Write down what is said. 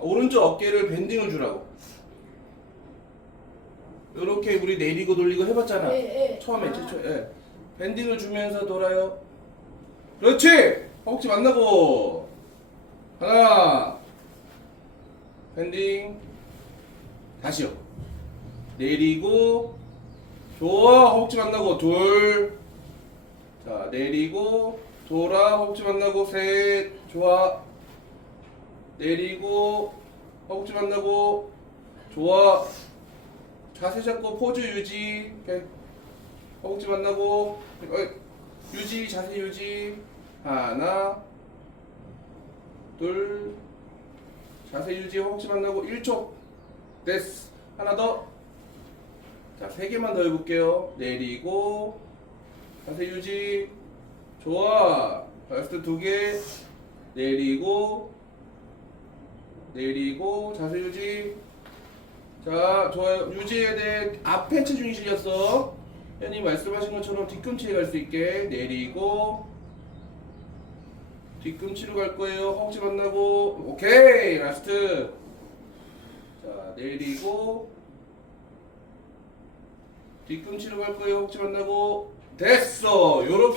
오른쪽 어깨를 밴딩을 주라고. 이렇게 우리 내리고 돌리고 해봤잖아. 예, 예. 처음에 아. 최초 예. 밴딩을 주면서 돌아요. 그렇지. 허벅지 만나고 하나 밴딩 다시요. 내리고 좋아 허벅지 만나고 둘. 자 내리고 돌아 허벅지 만나고 셋 좋아. 내리고 허벅지 만나고 좋아. 자세 잡고 포즈 유지. 오케이. 허벅지 만나고 어이, 유지 자세 유지. 하나 둘 자세 유지 허벅지 만나고 1초. 됐어. 하나 더자세 개만 더 해볼게요. 내리고 자세 유지. 좋아. 라스트 두 개. 내리고 내리고 자세 유지. 자 좋아요 유지해야 돼 앞에 체중이 실렸어. 현이 말씀하신 것처럼 뒤꿈치에 갈 수 있게 내리고 뒤꿈치로 갈 거예요. 허벅지 만나고. 오케이 라스트. 자 내리고 뒤꿈치로 갈 거예요. 허벅지 만나고. 됐어. 요렇게